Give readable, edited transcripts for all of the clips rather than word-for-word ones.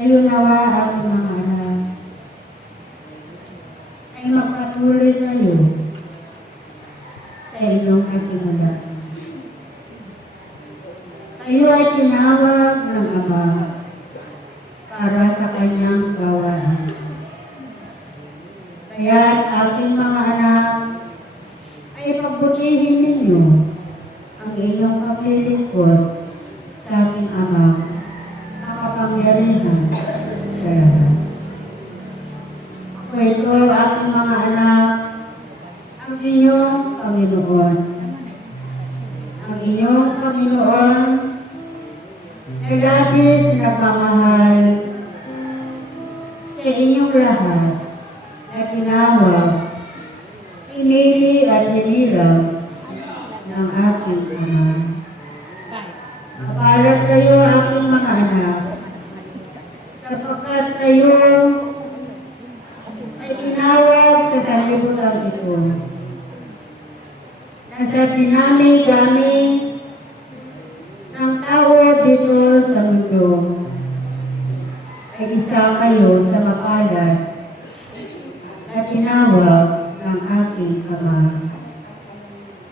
Tayo nawa ang mga anak ay magpatuloy kayo sa inyong kasimula. Tayo ay tinawag ng Ama para sa kanyang gawain. Kaya aking mga anak ay pagbutihin ninyo ang inyong paglilingkod sa aking Ama makapangyarihan sa lahat. Ako ito, aking mga anak, ang inyong Panginoon. Ang inyong Panginoon ay labis na pamahal sa inyong lahat na tinawag, pinili at nililaw ng aking Ama. Kapalat kayo, aking mga anak, sapagkat kayo ay tinawag sa sanlibutan ito, na sa dinami-dami ng tao dito sa mundo ay isa kayo sa mapalad na tinawag ng aking Ama.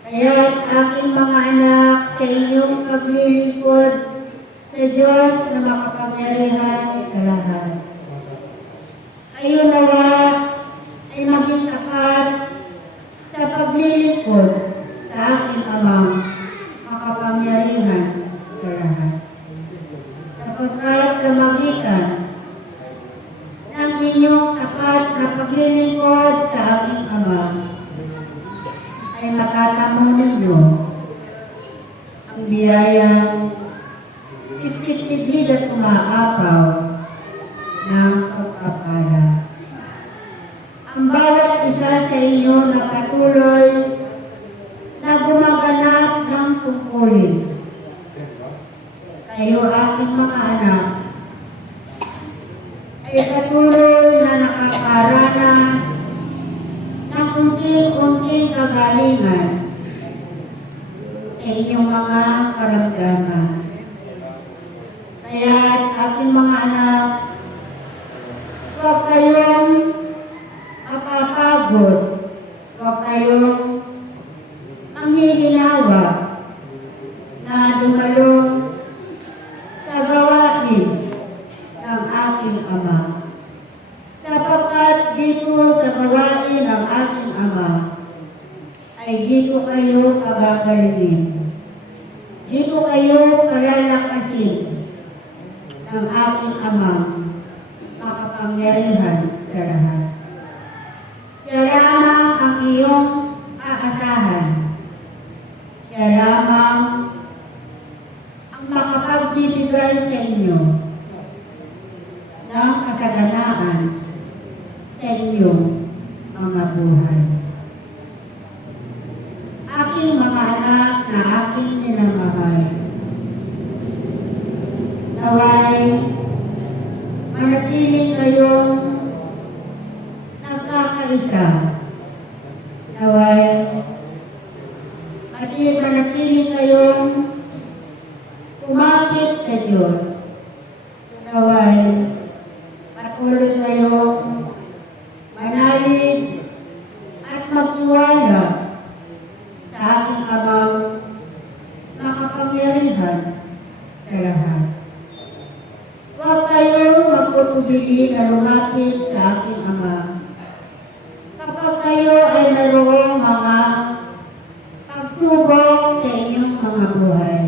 Kaya't aking mga anak, sa inyong paglilingkod sa Diyos na makapangyarihan sa lahat. Kayo nawa ay maging tapat sa paglilingkod sa aking Ama makapangyarihan sa lahat. Sapagkat sa magitan ng inyong tapat na paglilingkod sa aking Ama, ay matatamo ninyo ang biyayang titig-tigid at umaapaw ng pagpapala. Ang bawat isa sa inyo na patuloy na gumaganap unting-unting kagalingan sa inyong mga karamdaman. Kaya aking mga anak, huwag kayong mapapagod, huwag kayong manghihinawa na dumalo sa gawain ng aking Ama. Sapagkat dito sa gawain ng aking Ama, ay dito kayo pagagalingin. Dito kayo palalakasin ng aking Amang makapangyarihan sa lahat. Siya lamang ang iyong aasahan. Siya lamang ang makapagbibigay sa inyo ng kasaganaan sa inyong mga buhay. Aking mga anak na aking minamahal, naway manatili kayong nagkakaisa. Naway manatili kayong kumapit sa Diyos. Naway patuloy kayong manalig at magtiwala sa aking Amang makapangyarihan sa lahat. Huwag kayong magtutubili na lumapit sa aking Ama kapag kayo ay mayroong mga pagsubok sa inyong mga buhay.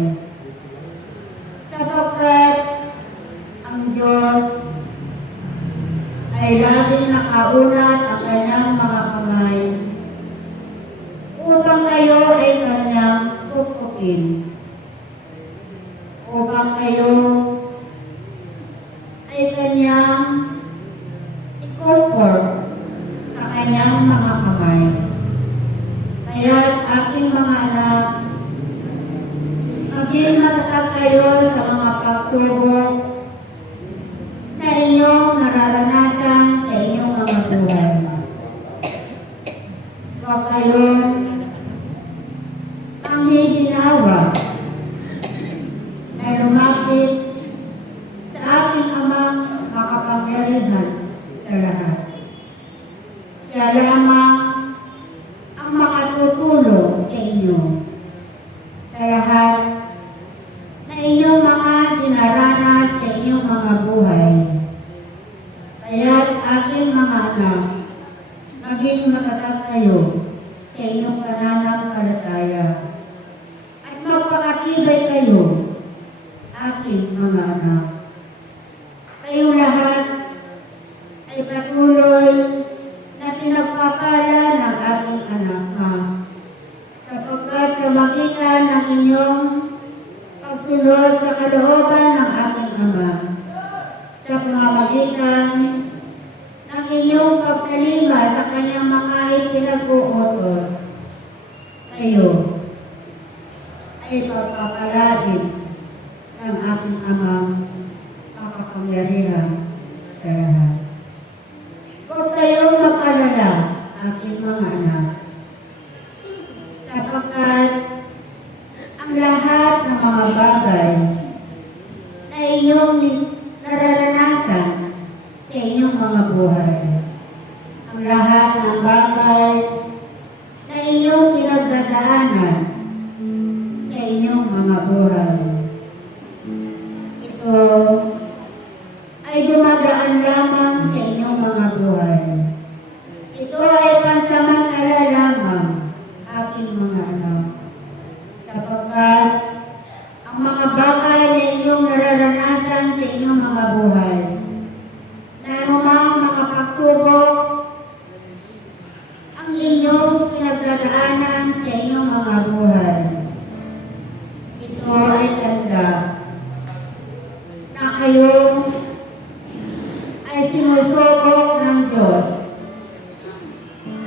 Sapagkat ang Diyos ay laging nakaunat ang kanyang mga kamay upang kayo ay kanyang pupukin. Upang kayo ay kanyang i-comfort sa kanyang mga kamay. Kaya't aking mga anak, maging matatag kayo sa mga pagsubok na inyong nararanasan sa inyong mga buhay. Huwag kayong manghihinawa na lumapit sa aking Amang makapangyarihan sa lahat. Siya lamang ang makatutulong sa inyo sa lahat na inyong mga dinaranas sa inyong mga buhay. Kaya't aking mga anak, maging matatag kayo sa inyong pananampalataya at magpakatibay kayo, aking mga anak. Kayong lahat ay patuloy na pinagpapala ng aking anak, sapagkat sa magitan ng inyong pagsunod sa kalooban ng aking Ama, sa pamamagitan ng inyong pagtalima sa kanyang mga ipinag-uutos, kayo ay pagpapalain ng aking Amang makapangyarihan sa lahat. Huwag kayong mag-alala, aking mga anak, sapagkat ang lahat ng mga bagay na inyong nararanasan sa inyong mga buhay, ang lahat ng bagay na inyong pinagdadaanan sa inyong mga buhay, ito ay dumadaan lamang sa inyong mga buhay. Ito ay pansamantala lamang, aking mga anak, sapagkat ang mga bagay na inyong nararanasan sa inyong mga buhay, na anumang mga pagsubok ang inyong pinagdadaanan sa inyong mga buhay, ito ay tanda na kayo ay sinusubok ng Diyos,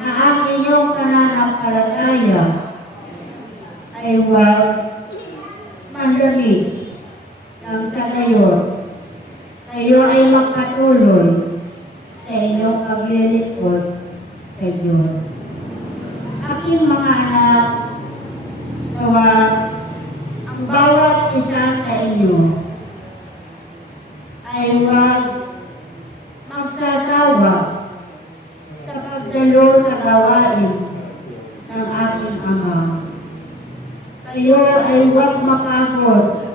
na ang inyong pananampalataya ay huwag manlamig nang sa gayon kayo ay magpatuloy sa inyong paglilingkod sa Diyos. aking mga anak, nawa ang bawat isa sa inyo ay huwag magsasawa sa pagdalo sa gawain ng aking Ama. Kayo ay huwag mapagod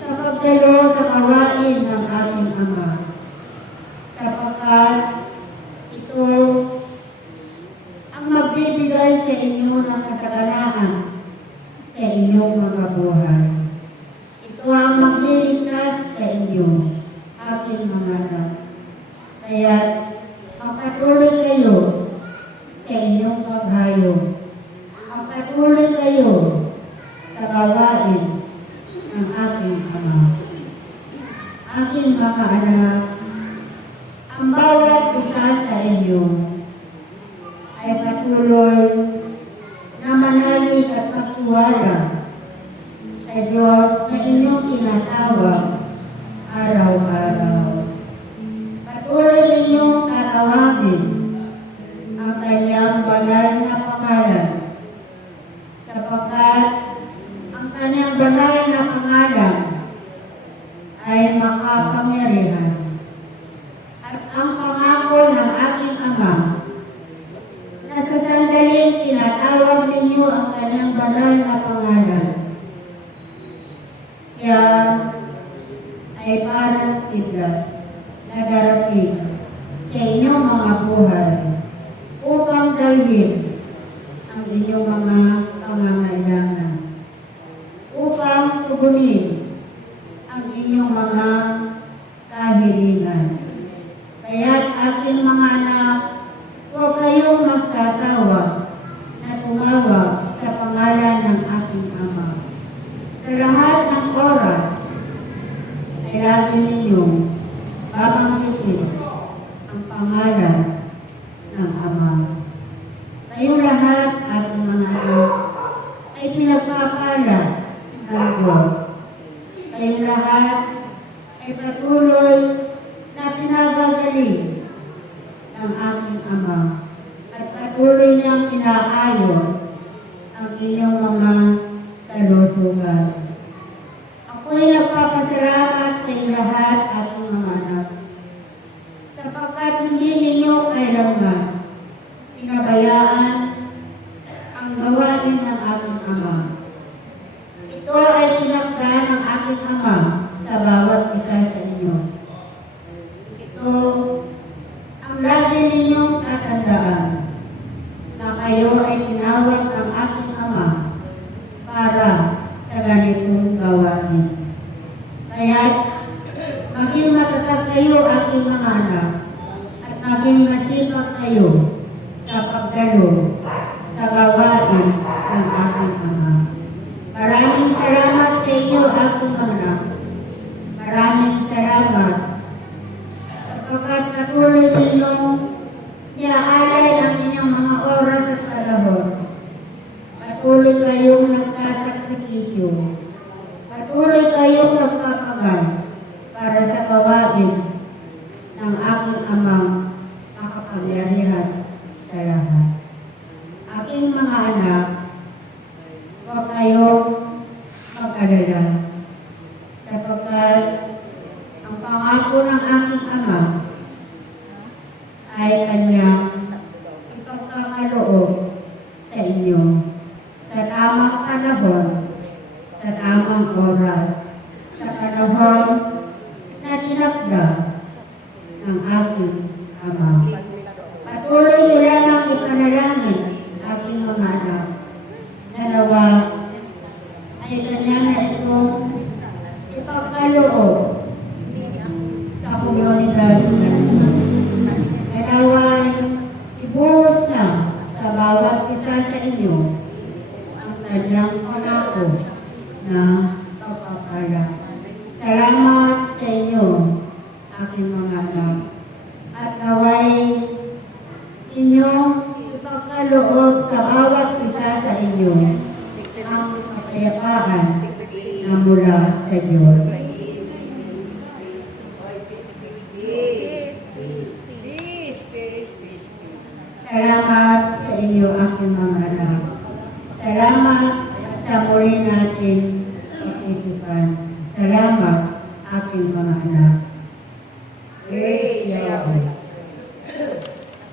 sa pagdalo sa gawain ng aking Ama, sapagkat ito ang magbibigay sa inyo ng kasaganaan sa inyong mga buhay. Ito ang magliligtas sa inyo, aking mga anak. Kaya magpatuloy kayo sa inyong paghayo. Magpatuloy kayo sa gawain ng aking Ama. Aking mga anak, ang bawat isa sa inyo ay patuloy na manalig at magtiwala sa Diyos na inyong tinatawag araw-araw. Patuloy ninyong tatawagin ang kanyang banal na pangalan, sapagkat ang kanyang banal na pangalan ay makapangyarihan. At ang pangako ng aking Ama na sa sandaling tinatawag ninyo ang kanyang banal na pangalan, siya ay parang kidlat na darating sa inyong mga buhay upang dalhin ang inyong mga pangangailangan, upang tugunin ang inyong mga kahilingan. Kaya't aking mga anak, huwag kayong magsasawa na tumawag sa pangalan ng aking Ama. Sa lahat ng oras ay lagi ninyong babanggitin ang pangalan ng Ama. Kayong lahat, aking mga anak, ay pinagpapala ng Diyos. Kayong lahat ay patuloy na pinagagaling ng aking Ama at patuloy niyang inaayos ang inyong mga kalusugan. Ako'y nagpapasalamat sa lahat, aking mga anak, sapagkat hindi ninyo kailangan pinabayaan ang gawain ng aking Ama. Ito ay tinakda ng aking Ama sa bawat isa sa inyo. Ito ang lagi ninyong tatandaan, na kayo ay tinawag ng aking Ama para sa ganitong gawain. Kaya maging matatag kayo, aking mga anak, at maging masipag kayo sa pagdalo sa gawain ng aking Ama. Maraming salamat sa inyo, aking anak. Maraming salamat sapagkat patuloy ninyong iaalay ang inyong mga oras at panahon. Patuloy kayong nagsasakripisyo. Patuloy kayong nagpapagal para sa gawain ng aking Amang makapangyarihan sa lahat. Aking mga anak, huwag kayong mag-alala, sapagkat ang pangako ng aking Ama ay kanyang ipagkakaloob sa inyo sa tamang panahon, sa tamang oras, sa panahon na tinakda ng aking Ama. Patuloy nila ng ipanalangin, aking mga anak, na nawa ay kanya na itong ipagkaloob sa komunidad na naway ibuhos na sa bawat isa sa inyo ang kanyang pangako na pagpapala. Salamat sa inyo, aking mga anak, at naway inyong ipagkaloob sa bawat isa sa inyo ang kapayapaan na mula sa Diyos. Salamat sa inyo. kayo, aking mga anak. Salamat sa muli natin pagtitipan. Salamat, aking mga